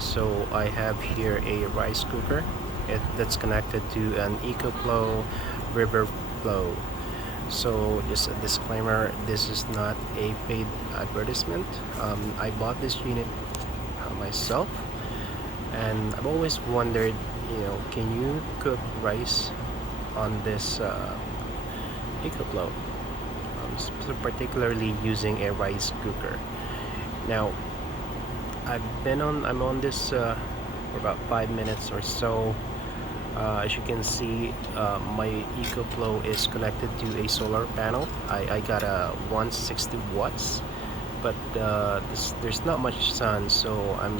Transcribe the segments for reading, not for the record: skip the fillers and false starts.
So I have here a rice cooker that's connected to an Ecoflow River Pro. So just a disclaimer, this is not a paid advertisement. I bought this unit myself, and I've always wondered, can you cook rice on this Ecoflow? Particularly using a rice cooker. Now, I'm on this for about 5 minutes or so. As you can see, my Ecoflow is connected to a solar panel. I got a 160 watts, but there's not much sun, so I'm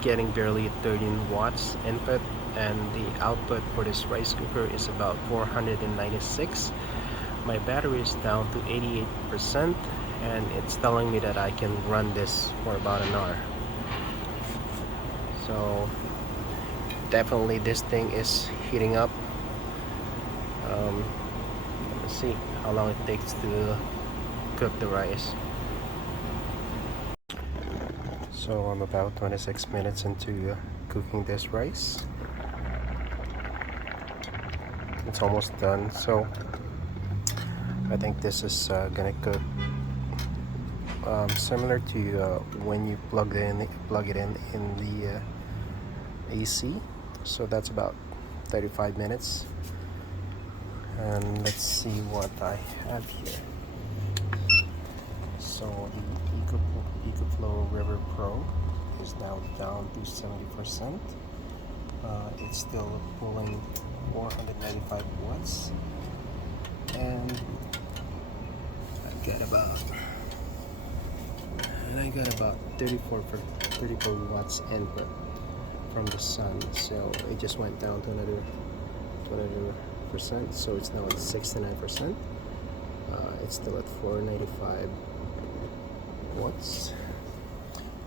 getting barely 13 watts input, and the output for this rice cooker is about 496. My battery is down to 88%, and it's telling me that I can run this for about an hour. So definitely this thing is heating up. Let's see how long it takes to cook the rice. So I'm about 26 minutes into cooking this rice. It's almost done, so I think this is gonna cook similar to when you plug it in the AC. So that's about 35 minutes. And let's see what I have here. So the Ecoflow River Pro is now down to 70%. It's still pulling 495 watts, and I got about 34 watts input from the sun. So it just went down to another percent, so it's now at 69%. It's still at 495 watts.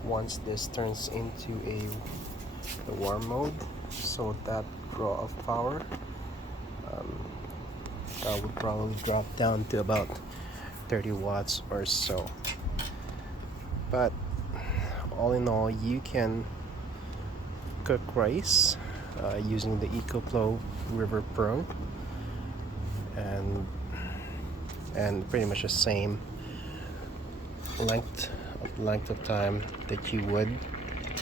Once this turns into the warm mode, so that draw of power that would probably drop down to about 30 watts or so. But all in all, you can cook rice using the Ecoflow River Pro, and pretty much the same length of time that you would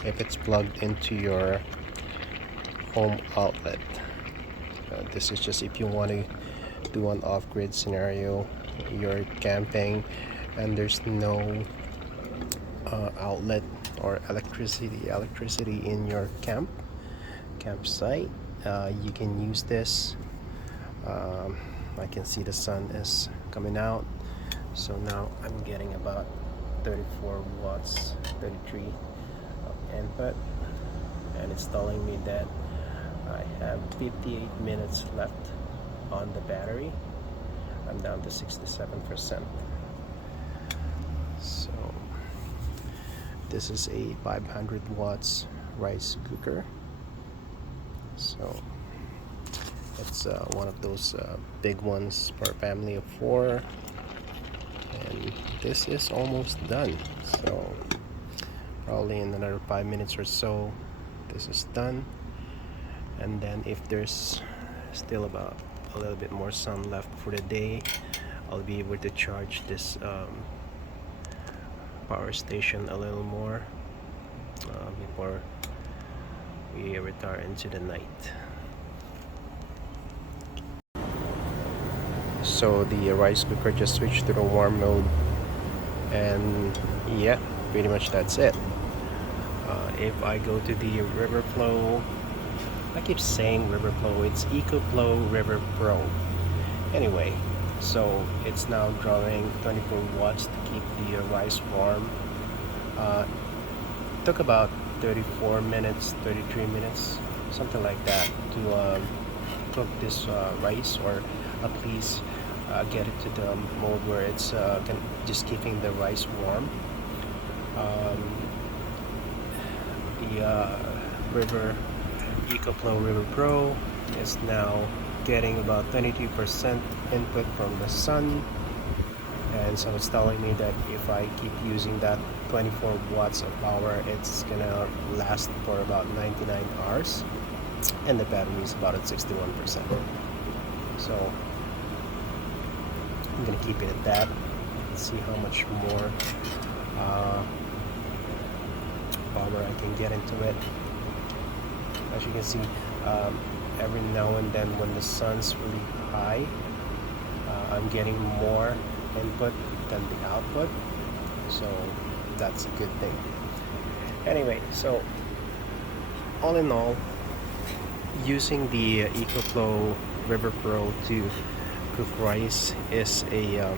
if it's plugged into your home outlet. This is just if you want to do an off-grid scenario, you're camping and there's no outlet or electricity in your campsite. You can use this. I can see the sun is coming out, so now I'm getting about 34 watts, 33 of input, and it's telling me that I have 58 minutes left on the battery. I'm down to 67%. So this is a 500 watts rice cooker. So it's one of those big ones for a family of 4, and this is almost done. So probably in another 5 minutes or so this is done, and then if there's still about a little bit more sun left for the day, I'll be able to charge this power station a little more before we retire into the night. So the rice cooker just switched to the warm mode, and yeah, pretty much that's it. If I go to the River Flow, I keep saying River Flow, it's Ecoflow River Pro. Anyway, so it's now drawing 24 watts to keep the rice warm. Took about 34 minutes, 33 minutes, something like that, to cook this rice, or at least get it to the mode where it's just keeping the rice warm. The Ecoflow River Pro is now getting about 22% input from the sun, and so it's telling me that if I keep using that 24 watts of power. It's gonna last for about 99 hours, and the battery is about at 61%. So I'm gonna keep it at that. Let's see how much more power I can get into it. As you can see, every now and then when the sun's really high, I'm getting more input than the output, so that's a good thing. Anyway, so all in all, using the Ecoflow River Pro to cook rice is a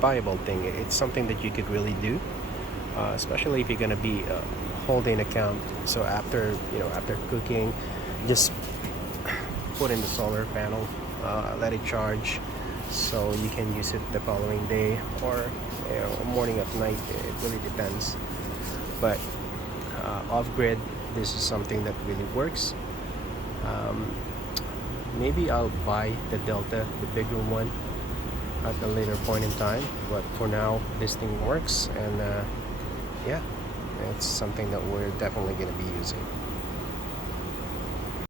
viable thing. It's something that you could really do, especially if you're gonna be holding account. So after after cooking, just put in the solar panel, let it charge, so you can use it the following day or morning at night. It really depends. But off grid, this is something that really works. Maybe I'll buy the Delta, the bigger one, at a later point in time, but for now this thing works, and yeah, it's something that we're definitely going to be using.